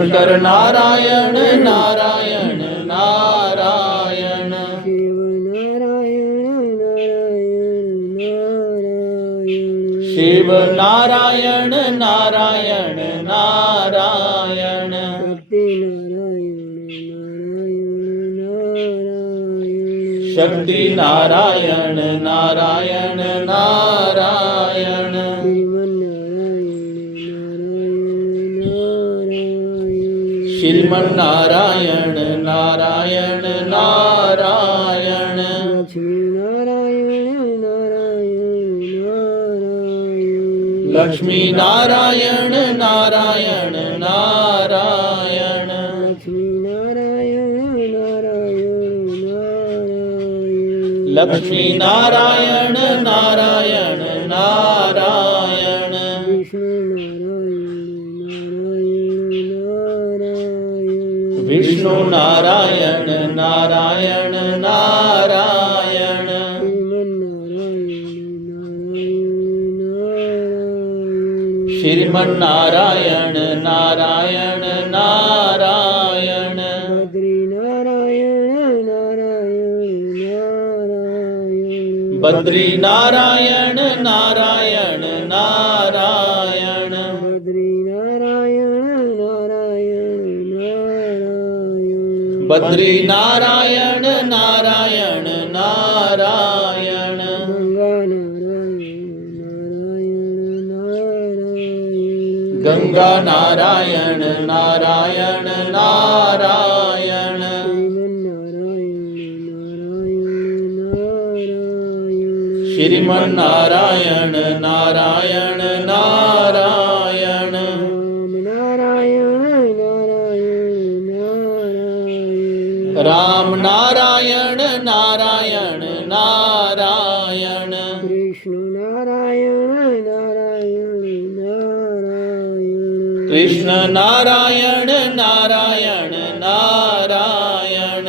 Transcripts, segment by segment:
शंकर नारायण नारायण नारायण शिव नारायण नारायण शिव नारायण नारायण नारायण शक्ति नारायण नारायण शक्ति नारायण नारायण नारायण श्रीमन नारायण श्रीमन नारायण नारायण नारायण लक्ष्मी नारायण नारायण लक्ष्मी नारायण नारायण नारायण लक्ष्मी नारायण नारायण लक्ष्मी नारायण नारायण नारायण विष्णु नारायण विष्णु नारायण नारायण नारायण श्रीमन नारायण नारायण नारायण बद्री नारायण नारायण नारायण बद्री नारायण नारायण नारायण गंगा नारायण नारायण नारायण श्रीमन नारायण नारायण नारायण राम नारायण नारायण नारायण कृष्ण नारायण नारायण नारायण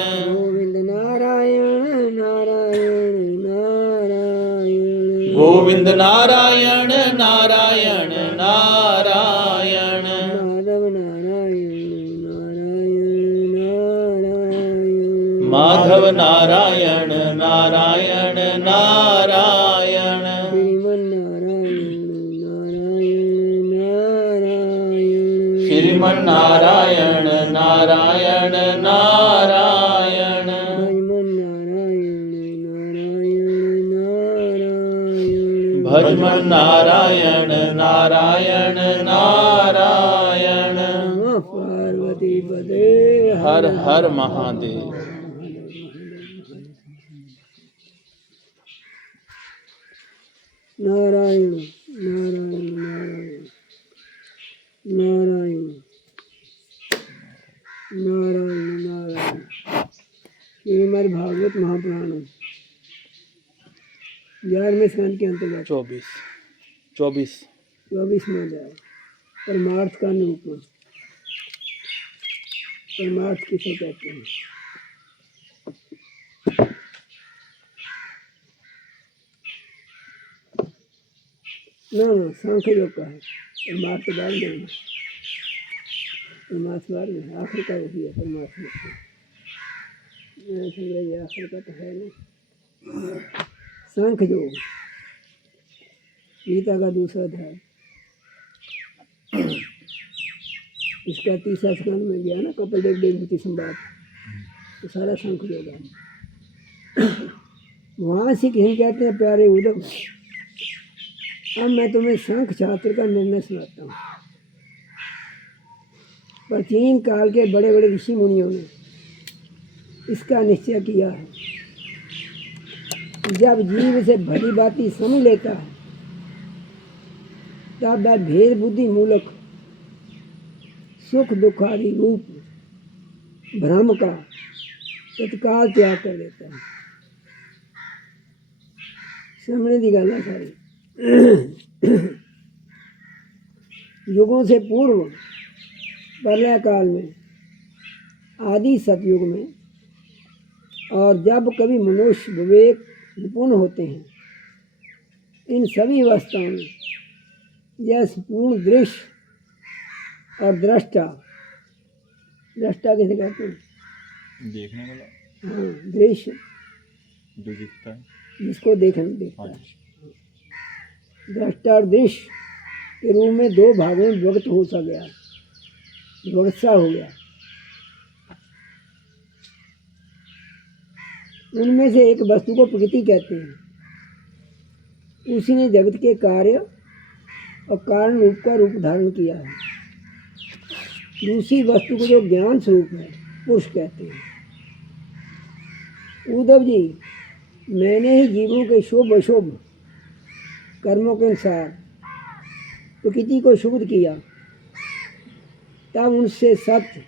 गोविंद नारायण नारायण नारायण माधव नारायण नारायण नारायण श्रीमन नारायण नारायण नारायण भजमन नारायण नारायण नारायण पार्वती पदे हर हर महादेव। नारायण नारायण नारायण नारायण नारायण नारायण। श्रीमद् भागवत महापुराण 11वें स्कंद के अंतर्गत 24 में जाए परमार्थ का निरूपण। परमार्थ किसे कहते हैं? ना सांख्य योग का है। परमार्थ बाद में, परमार्थ बाद में, आखिर का वही है परमार्थ। आखिर का तो है नहीं। सांख्य योग गीता का दूसरा अध्याय, इसका तीसरा स्कंद में गया ना, कपिल देव देवभूति संवाद, तो सारा सांख्य योग है। वहाँ से कहीं कहते हैं प्यारे उद्धव, अब मैं तुम्हें सांख्य शास्त्र का निर्णय सुनाता हूँ। प्राचीन काल के बड़े बड़े ऋषि मुनियों ने इसका निश्चय किया है। जब जीव से भली बाती समझ लेता है तब वह भेद बुद्धि मूलक सुख दुख आदि रूप भ्रम का तत्काल त्याग कर देता है। समझने की गल है सारी। युगों से पूर्व प्रलय काल में, आदि सतयुग में, और जब कभी मनुष्य विवेक निपुण होते हैं, इन सभी अवस्थाओं में यह पूर्ण दृश्य और दृष्टा दृष्टा किसे कहते हैं? देखने वाला, हाँ, दृश्य, जो दिखता है। जिसको देखता हाँ है। जी। दृष्टा और दृश्य के रूप में दो भागों में विभक्त हो सा गया, विभक्त सा हो गया। उनमें से एक वस्तु को प्रकृति कहते हैं। उसी ने जगत के कार्य और कारण रूप का रूप धारण किया है। दूसरी वस्तु को जो ज्ञान स्वरूप है, पुरुष कहते हैं। उद्धव जी, मैंने ही जीवों के शुभ अशुभ कर्मों के अनुसार प्रकृति को शुद्ध किया, तब उनसे सत्य,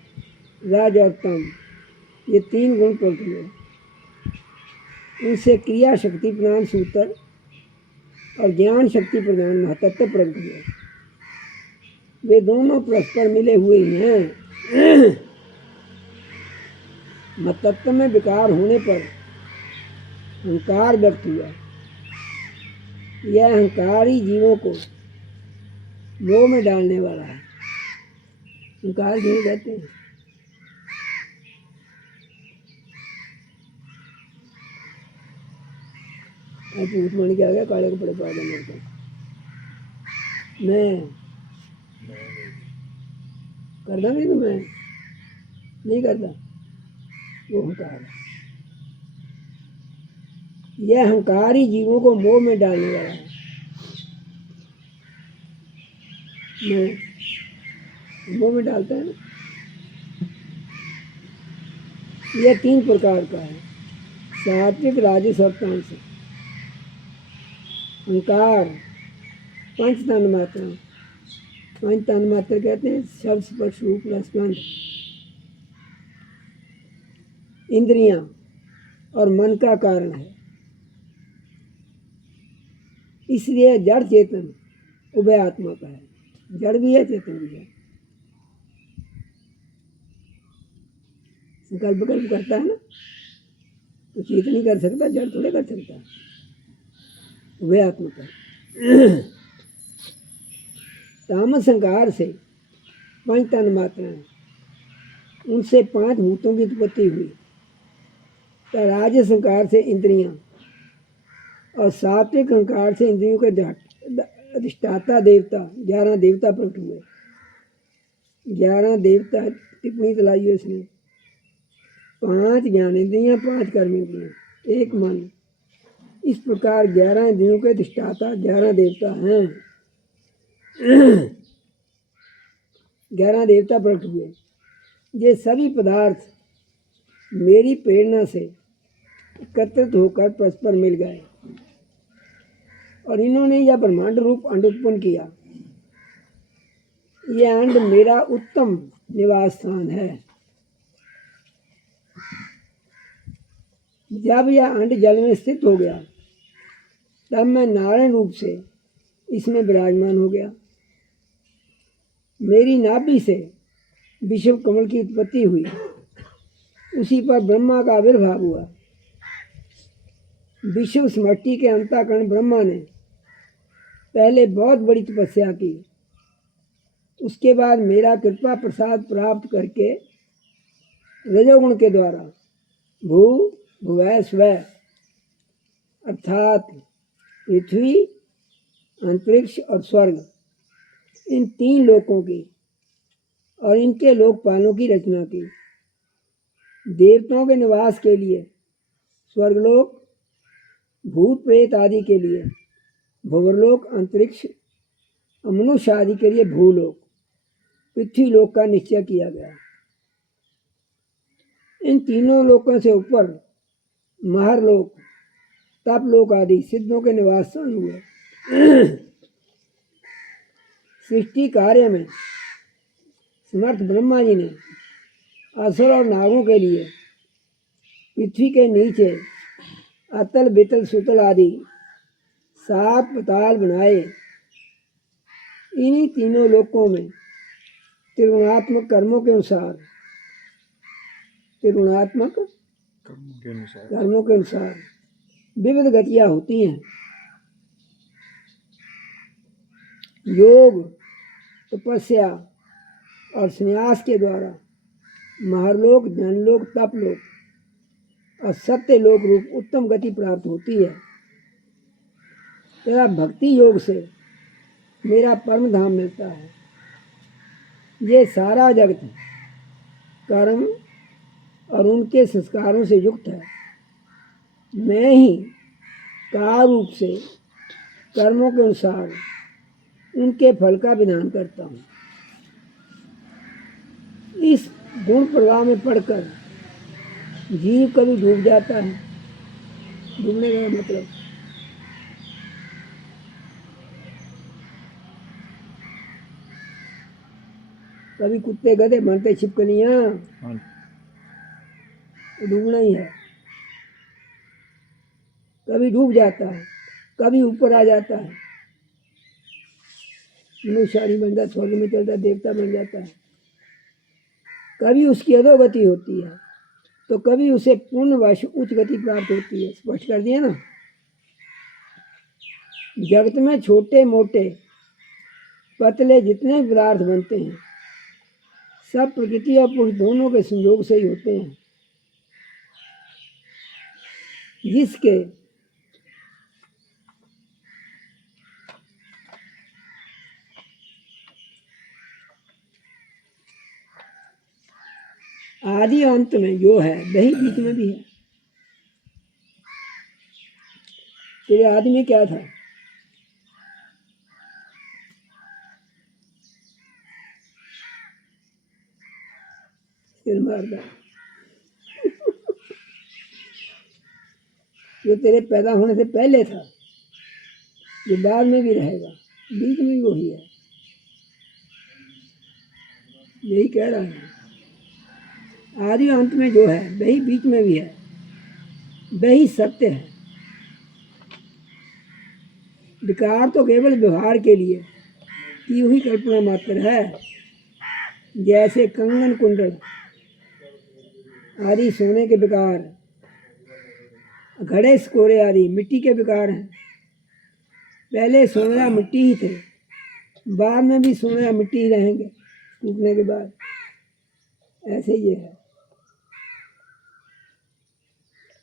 राज और तम ये तीन गुण प्रकट हुए। उनसे क्रिया शक्ति प्रदान सूत्र और ज्ञान शक्ति प्रदान महतत्व प्रकट हुए। वे दोनों परस्पर मिले हुए हैं। महतत्व में विकार होने पर अहंकार व्यक्त हुआ। यह अहंकार ही जीवों को मोह में डालने वाला है। अहंकार जीव कहते हैं। झूठ मन के आ गया, काले कपड़े पा गया मेरे को। मैं करता नहीं तो मैं नहीं करता, वो अहंकार है। यह अहंकार ही जीवों को मोह में डालने वाला है। मैं मोह में डालता है ना। यह तीन प्रकार का है, सात्विक, राजस और तामसिक। अहंकार पंच तन्मात्रा, पंच तन्मात्र कहते हैं शब्द, स्पर्श, रूप, रस, गंध, इंद्रियां और मन का कारण है। इसलिए जड़ चेतन उभय आत्मा का है। जड़ भी है, चेतन भी है। संकल्प विकल्प करता है ना, तो चेतन ही कर सकता, जड़ थोड़े कर सकता। उभय आत्मा का। तामस संकार से पंच तन्मात्राएं, उनसे पांच भूतों की उत्पत्ति हुई। तो राजस संकार से इंद्रियां और सात्विक अहंकार से इंद्रियों के अधिष्ठाता देवता 11 देवता प्रकट हुए। 11 देवता, टिप्पणी तलाई है उसने। 5 ज्ञानेंद्रियां, 5 कर्मेंद्रियां, 1 मन। इस प्रकार 11 इंद्रियों के अधिष्ठाता 11 देवता हैं। 11 देवता प्रकट हुए। ये सभी पदार्थ मेरी प्रेरणा से एकत्रित होकर परस्पर मिल गए और इन्होंने यह ब्रह्मांड रूप अंड उत्पन्न किया। यह अंड मेरा उत्तम निवास स्थान है। जब यह अंड जल में स्थित हो गया, तब मैं नारायण रूप से इसमें विराजमान हो गया। मेरी नाभि से विश्व कमल की उत्पत्ति हुई। उसी पर ब्रह्मा का आविर्भाव हुआ। विश्व समष्टि के अंतःकरण ब्रह्मा ने पहले बहुत बड़ी तपस्या की। उसके बाद मेरा कृपा प्रसाद प्राप्त करके रजोगुण के द्वारा भू भुवः स्वः अर्थात पृथ्वी, अंतरिक्ष और स्वर्ग, इन 3 लोकों की और इनके लोकपालों की रचना की। देवताओं के निवास के लिए स्वर्गलोक, भूत प्रेत आदि के लिए भुवरलोक, अंतरिक्ष, मनुष्य आदि के लिए भूलोक, पृथ्वी लोक का निश्चय किया गया। इन तीनों लोकों से ऊपर महरलोक, तपलोक आदि सिद्धों के निवास स्थान हुए। सृष्टि कार्य में समर्थ ब्रह्मा जी ने असुर और नागों के लिए पृथ्वी के नीचे अतल, बितल, सुतल आदि 7 पाताल बनाए। इन्हीं तीनों लोकों में त्रिगुणात्मक कर्मों के अनुसार विविध गतियाँ होती हैं। योग, तपस्या और संन्यास के द्वारा महरलोक, जनलोक, तपलोक और सत्यलोक रूप उत्तम गति प्राप्त होती है। तेरा भक्ति योग से मेरा परम धाम मिलता है। ये सारा जगत कर्म और उनके संस्कारों से युक्त है। मैं ही काल रूप से कर्मों के अनुसार उनके फल का विधान करता हूँ। इस गुण प्रवाह में पढ़कर जीव कभी डूब जाता है। डूबने का मतलब कभी कुत्ते गधे बनते छिपकलियाँ, हाँ, डूबना ही है। कभी डूब जाता है, कभी ऊपर आ जाता है, मनुष्याणी बन जाता, स्वर्ग में चलता, देवता बन जाता है। कभी उसकी अधोगति होती है तो कभी उसे पूर्णवश उच्च गति प्राप्त होती है। स्पष्ट कर दिया ना। जगत में छोटे मोटे पतले जितने पदार्थ बनते हैं सब प्रकृति और पुरुष दोनों के संयोग से ही होते हैं। जिसके आदि अंत में जो है वही बीच में भी है। तेरे आदि में क्या था? सिर मारदा जो तेरे पैदा होने से पहले था, जो बाद में भी रहेगा, बीच में भी वही है। यही कह रहा है। आदि अंत में जो है वही बीच में भी है, वही सत्य है। विकार तो केवल व्यवहार के लिए की हुई कल्पना मात्र है। जैसे कंगन कुंडल आदि सोने के विकार, घड़े स्कोरे आदि मिट्टी के विकार हैं। पहले सोना मिट्टी ही थे, बाद में भी सोना मिट्टी ही रहेंगे टूटने के बाद। ऐसे ये है।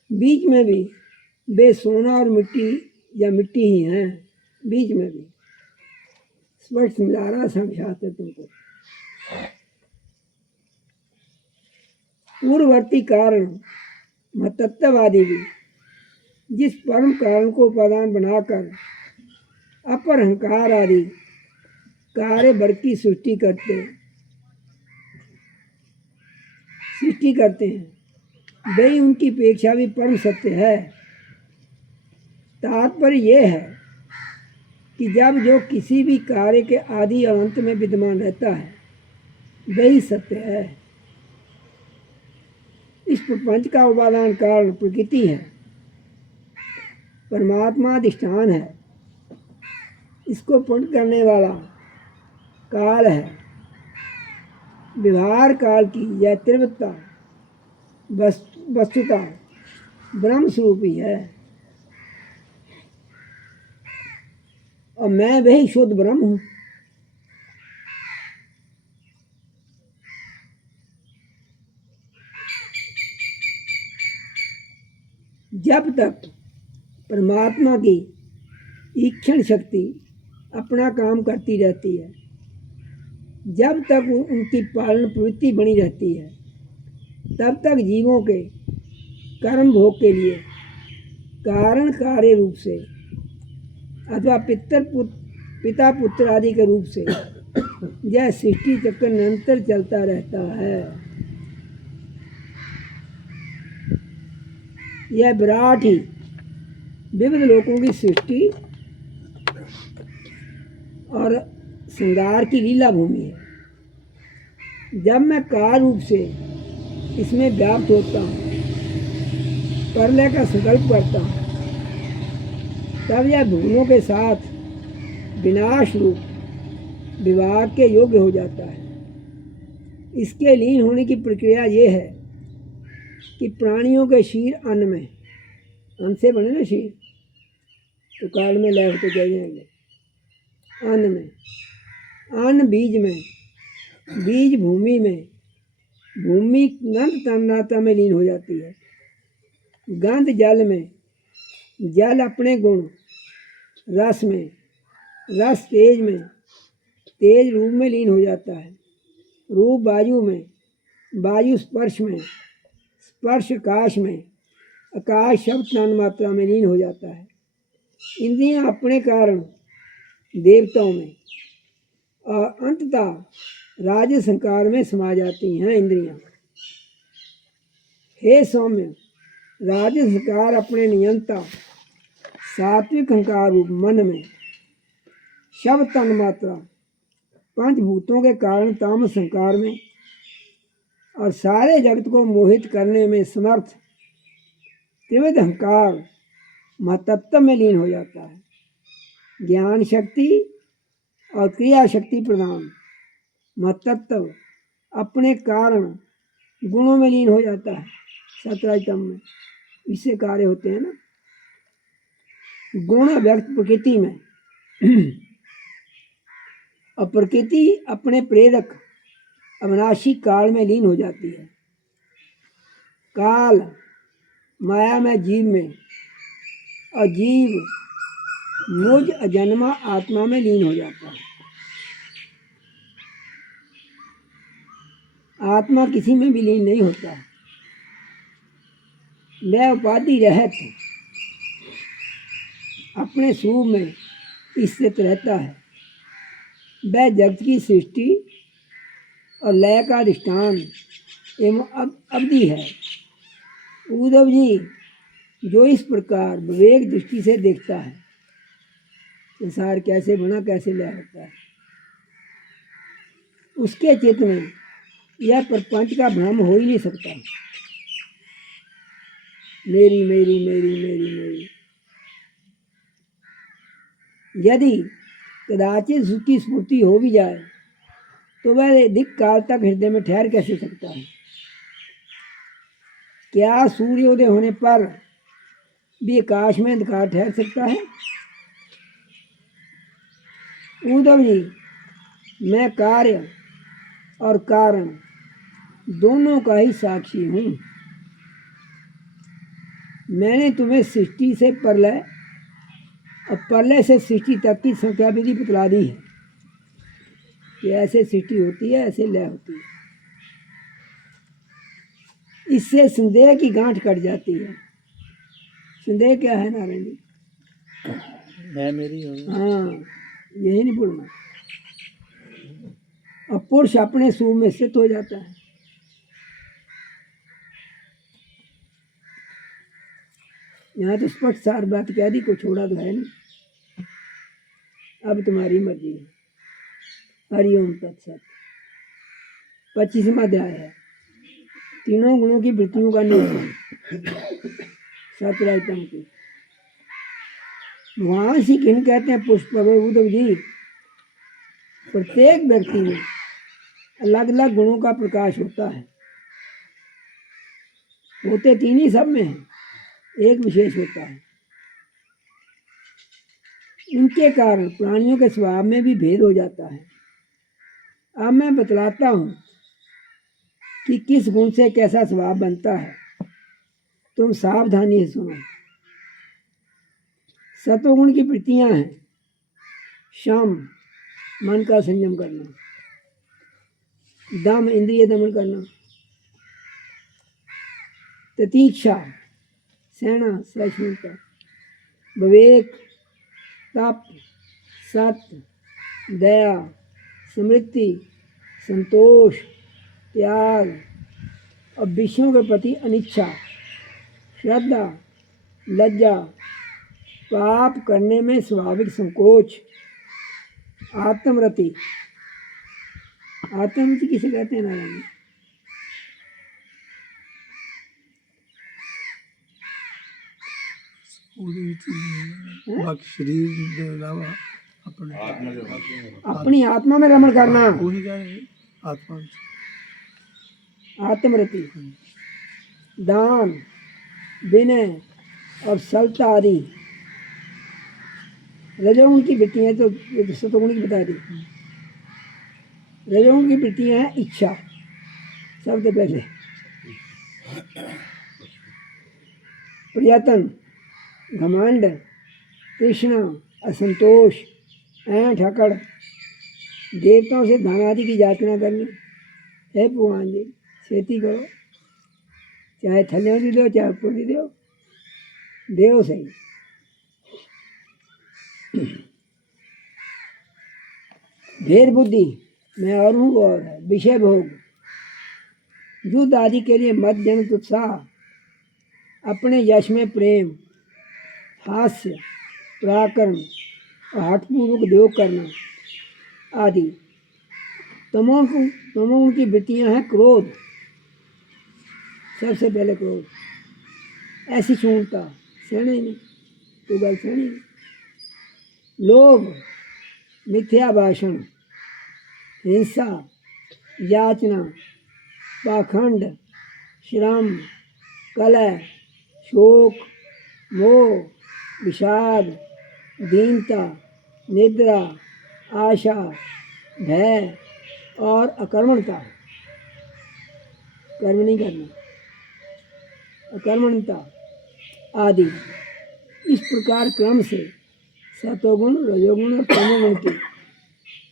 बीच में भी वे सोना और मिट्टी या मिट्टी ही हैं। बीच में भी स्पष्ट समझा रहा शास्त्र तुमको। पूर्ववर्ती कारण महतत्ववादी भी जिस परम कारण को उपादान बनाकर अपर अहंकार आदि कार्य वर्ग की सृष्टि करते हैं वही उनकी अपेक्षा भी परम सत्य है। तात्पर्य यह है कि जब जो किसी भी कार्य के आदि और अंत में विद्यमान रहता है वही सत्य है। इस प्रपंच का उपादान कारण प्रकृति है, परमात्मा अधिष्ठान है, इसको पूर्ण करने वाला काल है। व्यवहार काल की यह तीव्रता वस्तुता ब्रह्म स्वरूप ही है और मैं वही शुद्ध ब्रह्म हूँ। जब तक परमात्मा की ईक्षण शक्ति अपना काम करती रहती है, जब तक उनकी पालन प्रवृत्ति बनी रहती है, तब तक जीवों के कर्म भोग के लिए कारण कार्य रूप से अथवा पिता पुत्र आदि के रूप से यह सृष्टि चक्र निरंतर चलता रहता है। यह विराट ही विविध लोकों की सृष्टि और श्रृंगार की लीला भूमि है। जब मैं काल रूप से इसमें व्याप्त होता हूँ, प्रलय का संकल्प करता हूँ, तब यह भुवनों के साथ विनाश रूप विभाग के योग्य हो जाता है। इसके लीन होने की प्रक्रिया ये है कि प्राणियों के शीर अन्न में, अन्न से बने ना शीर, तो काल में लय होते चले जाएंगे। अन्न में, अन्न बीज में, बीज भूमि में, भूमि गंध तन्मात्रा में लीन हो जाती है। गंध जल में, जल अपने गुण, रस में, रस तेज में, तेज रूप में लीन हो जाता है। रूप वायु में, वायु स्पर्श में, स्पर्श आकाश में, आकाश शब्द तन्मात्रा में लीन हो जाता है। इंद्रियां अपने कारण देवताओं में और अंततः राज संकार में समा जाती हैं। इंद्रियां, हे सौम्य, राज संकार अपने नियंता सात्विक अहंकार रूप मन में, शब्द तन्मात्रा पंचभूतों के कारण तामस संकार में और सारे जगत को मोहित करने में समर्थ त्रिविध अहंकार महतत्व में लीन हो जाता है। ज्ञान शक्ति और क्रिया शक्ति प्रदान महतत्व अपने कारण गुणों में लीन हो जाता है। सतराइतम में इससे कार्य होते हैं ना। गुण व्यक्त प्रकृति में और प्रकृति अपने प्रेरक अविनाशी काल में लीन हो जाती है। काल माया में जीव में और जीव मुझ अजन्मा आत्मा में लीन हो जाता है। आत्मा किसी में भी लीन नहीं होता। वह उपाधि रहित अपने स्वरूप में स्थित रहता है। वह जगत की सृष्टि और लय का अधिष्ठान एवं अवधि है। उद्धव जी जो इस प्रकार विवेक दृष्टि से देखता है संसार कैसे बना कैसे लय होता है, उसके चित्त में यह प्रपंच का भ्रम हो ही नहीं सकता। मेरी मेरी मेरी मेरी मेरी यदि कदाचित उसकी स्मृति हो भी जाए तो वह अधिक काल तक हृदय में ठहर कैसे सकता है। क्या सूर्योदय होने पर भी आकाश में अंधकार ठहर सकता है। उद्धव जी, मैं कार्य और कारण दोनों का ही साक्षी हूँ। मैंने तुम्हें सृष्टि से प्रलय और प्रलय से सृष्टि तक की संख्या विधि बतला दी है कि ऐसे सृष्टि होती है, ऐसे लय होती है। इससे संदेह की गांठ कट जाती है। संदेह क्या है नारायण जी? है मेरी हाँ, यही नहीं बोलना। और पुरुष अपने स्वरूप में स्थित हो जाता है। यहाँ तो स्पष्ट सार बात कह दी, को छोड़ा तो है नहीं। अब तुम्हारी मर्जी है। हरिओम तत्सत। 25वां अध्याय है। तीनों गुणों की वृत्तियों का नियम। सतराइतम की भगवान श्री किन कहते हैं पुष्प उद्धव जी, प्रत्येक व्यक्ति में अलग अलग गुणों का प्रकाश होता है। होते तीन ही सब में है, एक विशेष होता है। इनके कारण प्राणियों के स्वभाव में भी भेद हो जाता है। अब मैं बतलाता हूँ कि किस गुण से कैसा स्वभाव बनता है। तुम सावधानी से सुनो। सतोगुण की वृत्तियां हैं शम, मन का संयम करना, दम, इंद्रिय दमन करना, प्रतीक्षा, सहना, सहिष्णुता, विवेक, तप, सत्य, दया, स्मृति, संतोष, त्याग और विषयों के प्रति अनिच्छा, श्रद्धा, लज्जा, पाप करने में स्वाभाविक संकोच, आत्मरति। आत्मरति किसे कहते हैं नारायण? शरीर के अलावा अपनी आत्मा में रमण करना, आत्मा। आत्मरति, दान, विनय और सलता आदि रजोगुण की वृत्तियां। तो ये तो सतोगुण की बता दी। रजोगुण की वृत्तियां हैं इच्छा, सबसे पहले प्रयत्न, घमंड, तृष्णा, असंतोष, ऐंठ अकड़, देवताओं से धन आदि की याचना करनी। है भगवान जी छेती करो, चाहे थल्ले दी दो चाहे ऊपर दी दो, देव सही। भेद बुद्धि, मैं और हूँ वो और है। विषय भोग, युद्ध आदि के लिए मत जनित उत्साह, अपने यश में प्रेम, हास्य, पराक्रम और हठपूर्वक योग करना आदि। तमोगुण की वृत्तियां हैं क्रोध, सबसे पहले क्रोध, ऐसी छूटता सहने ही नहीं, तो गल सहनी नहीं। लोभ, मिथ्या भाषण, हिंसा, याचना, पाखंड, श्रम, कलह, शोक, मोह, विषाद, दीनता, निद्रा, आशा, भय और अकर्मणता, कर्म नहीं करना, अकर्मणता आदि। इस प्रकार क्रम से सतोगुण, रजोगुण और तमोगुण की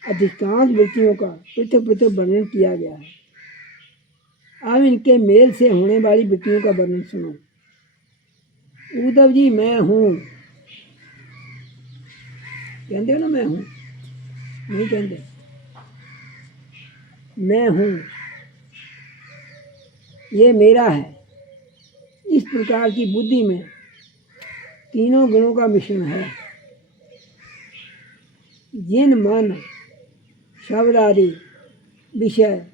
अधिकांश वृत्तियों का पृथक पृथक वर्णन किया गया है। अब इनके मेल से होने वाली वृत्तियों का वर्णन सुनो। उद्धव जी मैं हूँ, कहते हो ना मैं हूँ, नहीं कहते, मैं हूँ, ये मेरा है। इस प्रकार की बुद्धि में तीनों गुणों का मिश्रण है। जिन मन, शब्द आदि विषय,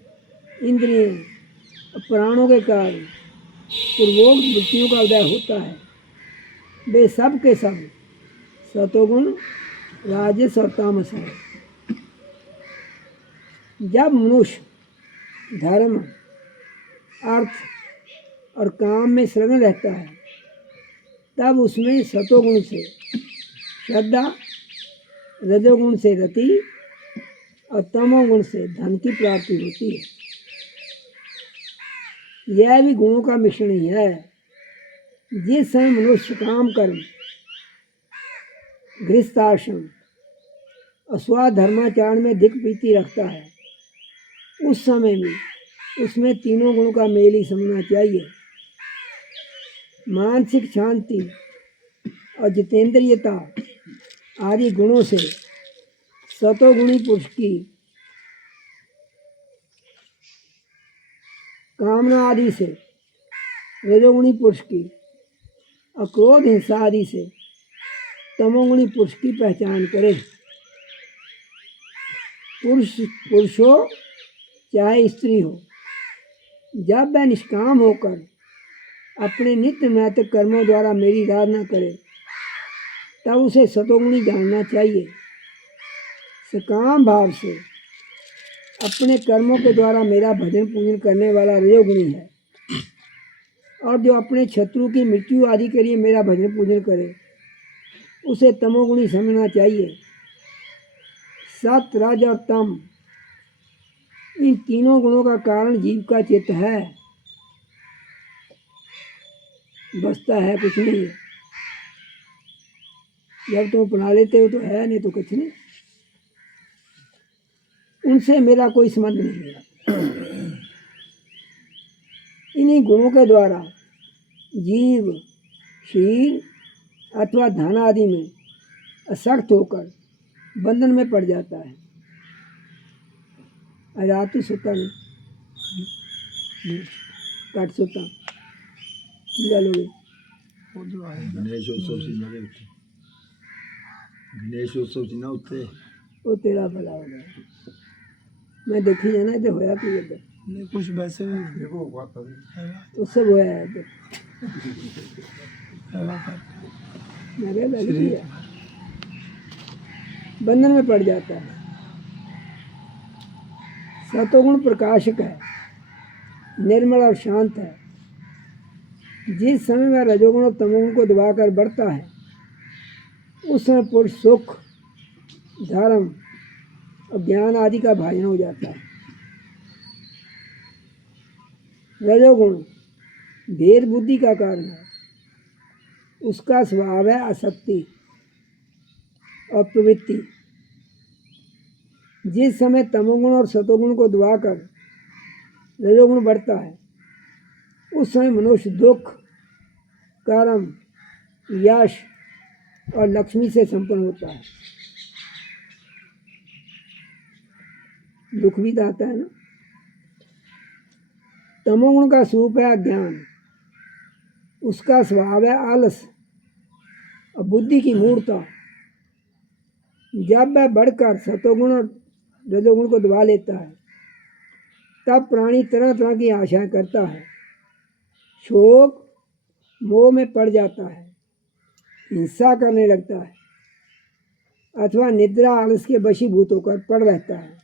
इंद्रिय और प्राणों के कारण पूर्वोक्त वृत्तियों का उदय होता है, वे सब के सब सतोगुण, राजस और तामस है। जब मनुष्य धर्म, अर्थ और काम में संलग्न रहता है, तब उसमें सतोगुण से श्रद्धा, रजोगुण से रति और तमोगुण से धन की प्राप्ति होती है। यह भी गुणों का मिश्रण ही है। जिस समय मनुष्य काम कर्म, गृहस्थाश्रम और स्वाधर्माचरण में अधिक प्रीति रखता है, उस समय भी उसमें तीनों गुणों का मेल ही समझना चाहिए। मानसिक शांति और जितेंद्रियता आदि गुणों से सतोगुणी पुरुष की कामना आदि से रजोगुणी पुरुष की और क्रोध हिंसा आदि से तमोगुणी पुरुष की पहचान करे। पुरुष हो चाहे स्त्री हो, जब वह निष्काम होकर अपने नित्य नैतिक कर्मों द्वारा मेरी आराधना करे, तब उसे सतोगुणी जानना चाहिए। सकाम भाव से अपने कर्मों के द्वारा मेरा भजन पूजन करने वाला रजोगुणी है, और जो अपने शत्रु की मृत्यु आदि के लिए मेरा भजन पूजन करे, उसे तमोगुणी समझना चाहिए। सत, रज और तम, इन तीनों गुणों का कारण जीव का चित्त है, बसता है कुछ नहीं है। जब तुम अपना लेते हो तो है, नहीं तो कुछ नहीं। उनसे मेरा कोई संबंध नहीं है। इन्हीं गुणों के द्वारा जीव शील अथवा धन आदि में असक्त होकर बंधन में पड़ जाता है। रात सुता नहीं, कट सुता लोगे। गणेश उत्सव ना उत्ते वो तेरा भला हो गया। मैं देखी जाना तो होया कि इधर नहीं कुछ वैसे भी उससे होया है इधर। मैं देखी है, बंधन में पड़ जाता है। सतोगुण प्रकाशक है, निर्मल और शांत है। जिस समय वह रजोगुण और तमोगुण को दबाकर बढ़ता है, उस समय पुरुष सुख, धर्म और ज्ञान आदि का भाजन हो जाता है। रजोगुण भेद बुद्धि का कारण है। उसका स्वभाव है आसक्ति और प्रवृत्ति। जिस समय तमोगुण और सतोगुण को दबाकर रजोगुण बढ़ता है, उस समय मनुष्य दुख, कर्म, यश और लक्ष्मी से संपन्न होता है। दुख भी तो आता है ना। तमोगुण का स्वरूप है अज्ञान। उसका स्वभाव है आलस और बुद्धि की मूढ़ता। जब वह बढ़कर सतोगुण और रजोगुण को दबा लेता है, तब प्राणी तरह तरह की आशाएं करता है, शोक मोह में पड़ जाता है, हिंसा करने लगता है अथवा निद्रा आलस के वशीभूत होकर पड़ रहता है।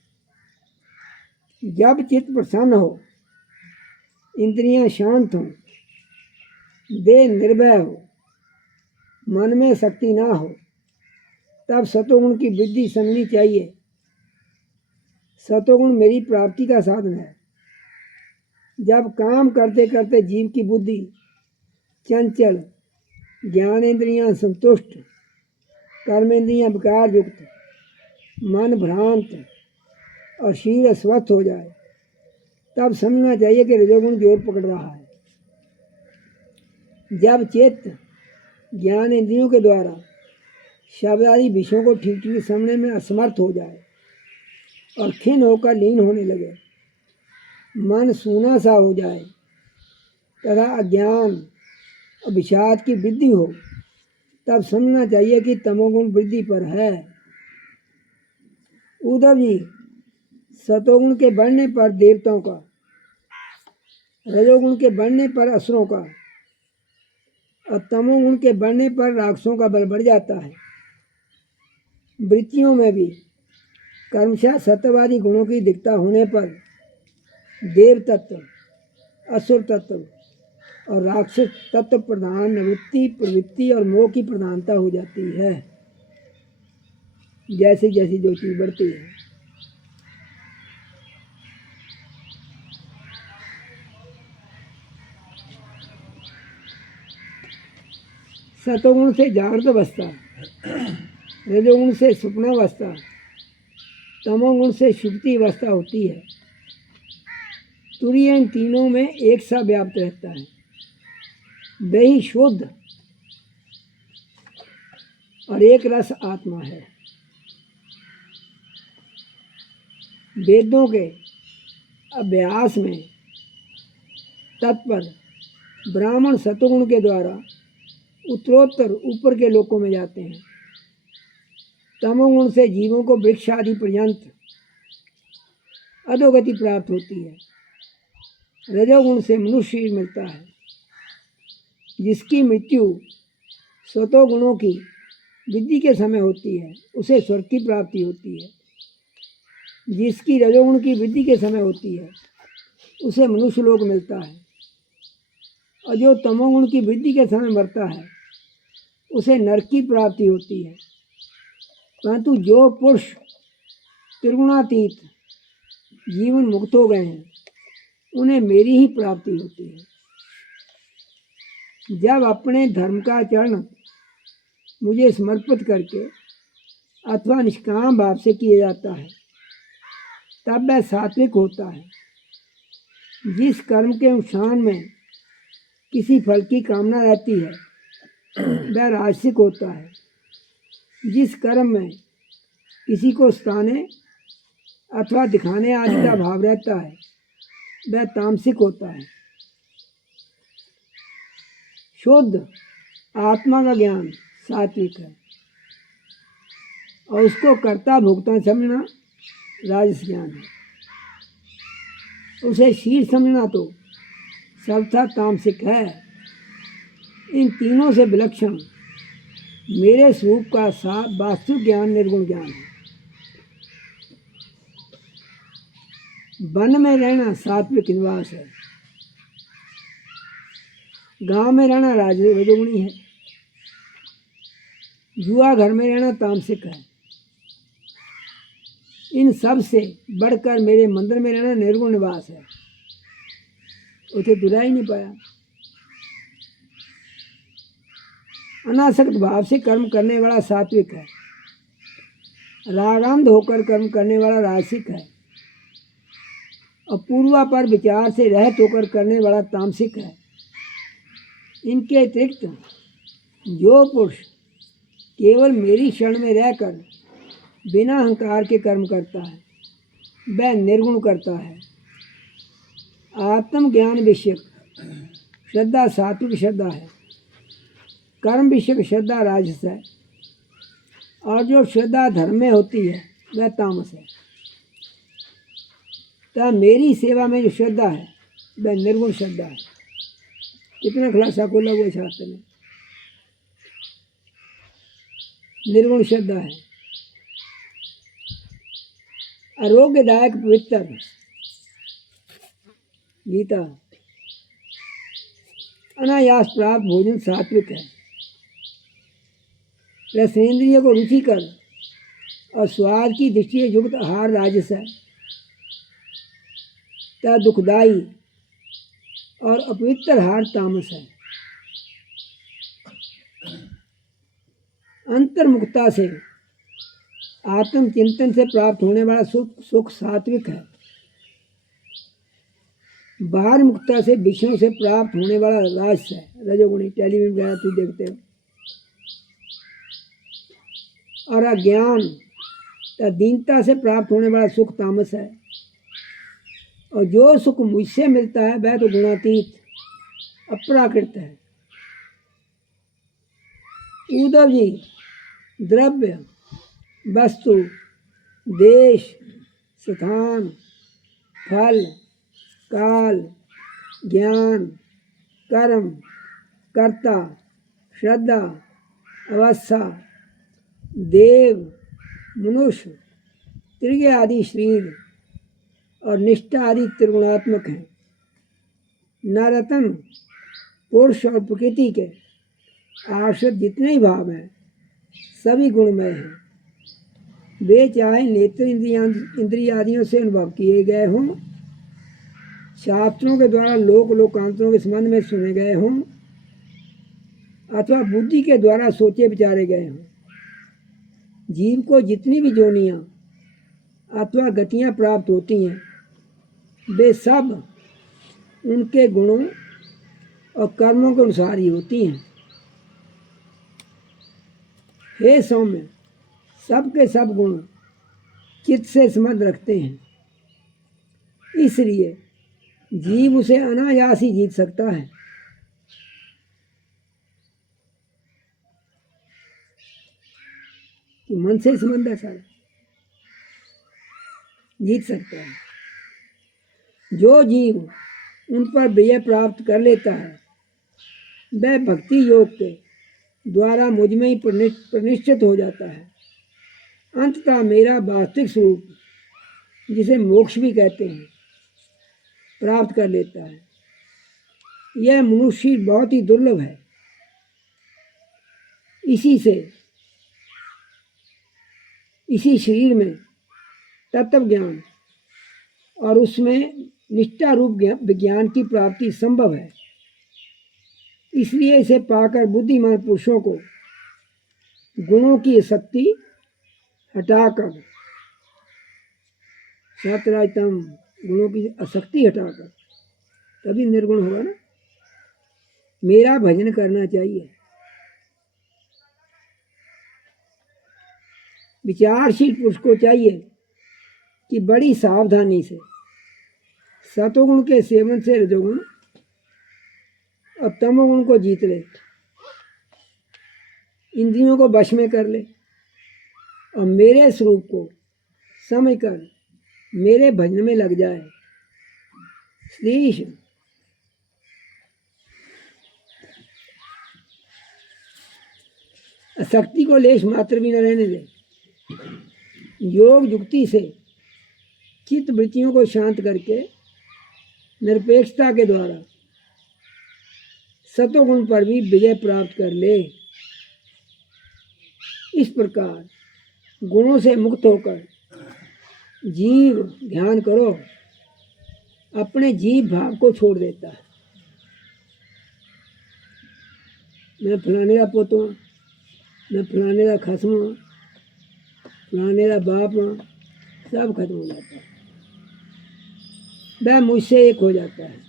जब चित्त प्रसन्न हो, इंद्रियां शांत हों, देह निर्भय हो, मन में शक्ति ना हो, तब सतोगुण की वृद्धि समझनी चाहिए। सतोगुण मेरी प्राप्ति का साधन है। जब काम करते करते जीव की बुद्धि चंचल, ज्ञानेंद्रियां संतुष्ट, कर्मेंद्रियां विकार युक्त, मन भ्रांत और शरीर अस्वस्थ हो जाए, तब समझना चाहिए कि रजोगुण जोर पकड़ रहा है। जब चित्त ज्ञान इंद्रियों के द्वारा शब्द आदि विषयों को ठीक ठीक समझने में असमर्थ हो जाए और खिन्न होकर लीन होने लगे, मन सूना सा हो जाए तथा अज्ञान और विषाद की वृद्धि हो, तब समझना चाहिए कि तमोगुण वृद्धि पर है। उद्धव जी, सतोगुण के बढ़ने पर देवताओं का, रजोगुण के बढ़ने पर असुरों का और तमोगुण के बढ़ने पर राक्षसों का बल बढ़ जाता है। वृत्तियों में भी कर्मशः सत्यवादी गुणों की दिखता होने पर देव तत्व, असुर तत्व और राक्षस तत्व प्रधान निवृत्ति, प्रवृत्ति और मोह की प्रधानता हो जाती है। जैसे जैसी जो चीज बढ़ती है। सतोगुण से जागृत अवस्था, रजोगुण से स्वप्नावस्था, तमोगुण से सुप्ति अवस्था होती है। तुरीय इन तीनों में एक सा व्याप्त रहता है। वही शुद्ध और एक रस आत्मा है। वेदों के अभ्यास में तत्पर ब्राह्मण सतोगुण के द्वारा उत्तरोत्तर ऊपर के लोकों में जाते हैं। तमोगुण से जीवों को वृक्ष आदि पर्यंत अधोगति प्राप्त होती है। रजोगुण से मनुष्य शरीर मिलता है, जिसकी मृत्यु सतोगुणों की वृद्धि के समय होती है, उसे स्वर्ग की प्राप्ति होती है। जिसकी रजोगुण की वृद्धि के समय होती है, उसे मनुष्य लोक मिलता है। और जो तमोगुण की वृद्धि के समय मरता है, उसे नरक की प्राप्ति होती है। परंतु जो पुरुष त्रिगुणातीत जीवन मुक्त हो गए हैं, उन्हें मेरी ही प्राप्ति होती है। जब अपने धर्म का आचरण मुझे समर्पित करके अथवा निष्काम भाव से किया जाता है, तब वह सात्विक होता है। जिस कर्म के अनुष्ठान में किसी फल की कामना रहती है, वह राजसिक होता है। जिस कर्म में किसी को सताने अथवा दिखाने आदि का भाव रहता है, वह तामसिक होता है। शुद्ध आत्मा का ज्ञान सात्विक है और उसको कर्ता भोक्ता समझना राजस ज्ञान है। उसे शीर समझना तो सर्वथा तामसिक है। इन तीनों से विलक्षण मेरे स्वरूप का वास्तविक ज्ञान निर्गुण ज्ञान है। वन में रहना सात्विक निवास है, गांव में रहना रजोगुणी है, जुआ घर में रहना तामसिक है। इन सब से बढ़कर मेरे मंदिर में रहना निर्गुण निवास है। उसे दुरा ही नहीं पाया। अनासक्त भाव से कर्म करने वाला सात्विक है, रागांध होकर कर्म करने वाला राजसिक है, और पूर्वापर विचार से रहित होकर करने वाला तामसिक है। इनके अतिरिक्त जो पुरुष केवल मेरी शरण में रहकर बिना अहंकार के कर्म करता है वह निर्गुण करता है। आत्मज्ञान विषयक श्रद्धा सात्विक श्रद्धा है, कर्म विषयक श्रद्धा राजस है, और जो श्रद्धा धर्म में होती है वह तामस है। तब मेरी सेवा में जो श्रद्धा है वह निर्गुण श्रद्धा है। कितना खुलासा खोला हुआ शास्त्र में, निर्गुण श्रद्धा है। आरोग्यदायक पवित्र गीता, अनायास प्राप्त भोजन सात्विक है, रसेंद्रिय को रुचिकर और स्वाद की दृष्टि से युक्त आहार राजस है, तथा दुखदायी और अपवित्र आहार तामस है। अंतर्मुखता से आत्मचिंतन से प्राप्त होने वाला सुख सात्विक है, बाहर मुक्ता से विषयों से प्राप्त होने वाला राजस है, रजोगुणी। टेलीविजन वगैरह तुम देखते हो। और अज्ञान तथा दीनता से प्राप्त होने वाला सुख तामस है, और जो सुख मुझसे मिलता है वह तो गुणातीत अप्राकृत है। उद्धव जी द्रव्य, वस्तु, देश, स्थान, फल, काल, ज्ञान, कर्म, कर्ता, श्रद्धा, अवस्था, देव, मनुष्य, त्रिज्ञ आदि शरीर और निष्ठा आदि त्रिगुणात्मक हैं। नरतन पुरुष और प्रकृति के आश्रित जितने ही भाव हैं सभी गुणमय हैं। वे चाहे नेत्र इंद्रियादियों से अनुभव किए गए हों, शास्त्रों के द्वारा लोकांतरों के संबंध में सुने गए हों, अथवा बुद्धि के द्वारा सोचे विचारे गए हों। जीव को जितनी भी जोनियाँ अथवा गतियाँ प्राप्त होती हैं वे सब उनके गुणों और कर्मों के अनुसार ही होती हैं। हे सौम्य, सबके सब गुण चित्त से संबंध रखते हैं, इसलिए जीव उसे अनायास ही जीत सकता है। कि मन से संबंध है सारा, जीत सकता है। जो जीव उन पर विजय प्राप्त कर लेता है वह भक्ति योग के द्वारा मुझ में ही प्रतिष्ठित हो जाता है। अंततः मेरा वास्तविक स्वरूप, जिसे मोक्ष भी कहते हैं, प्राप्त कर लेता है। यह मनुष्य बहुत ही दुर्लभ है। इसी शरीर में तत्व ज्ञान और उसमें निष्ठा रूप विज्ञान की प्राप्ति संभव है। इसलिए इसे पाकर बुद्धिमान पुरुषों को गुणों की आसक्ति हटाकर, सतराजतम गुणों की आसक्ति हटाकर तभी निर्गुण होगा ना। मेरा भजन करना चाहिए। विचारशील पुरुष को चाहिए कि बड़ी सावधानी से सतोगुण के सेवन से रजोगुण और तमोगुण को जीत ले, इंद्रियों को वश में कर ले और मेरे स्वरूप को समझकर मेरे भजन में लग जाए। श्रीश शक्ति को लेश मात्र भी न रहने दे। योग युक्ति से चित्त वृत्तियों को शांत करके निरपेक्षता के द्वारा सतोगुण पर भी विजय प्राप्त कर ले। इस प्रकार गुणों से मुक्त होकर जीव ध्यान करो, अपने जीव भाव को छोड़ देता है। मैं फलाने का पुत हाँ, मैं फलाने का खसम हाँ, फलाने का बाप हाँ, सब खत्म हो जाता है। वह मुझसे एक हो जाता है।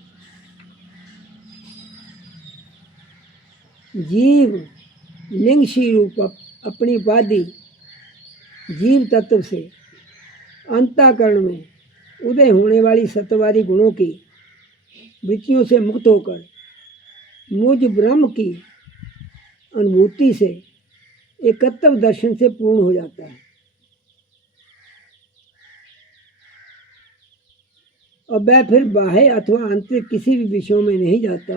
जीव लिंगशी रूप अपनी उपाधि जीव तत्व से अंतःकरण में उदय होने वाली सत्यवादी गुणों की वृत्तियों से मुक्त होकर मुझ ब्रह्म की अनुभूति से एकत्व दर्शन से पूर्ण हो जाता है। और वह फिर बाह्य अथवा आंतरिक किसी भी विषयों में नहीं जाता,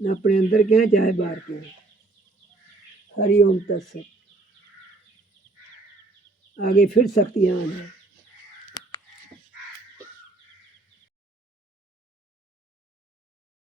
न अपने अंदर के हैं चाहे बाहर के हैं। हरिओम तत्सत। आगे फिर शक्तियाँ हैं।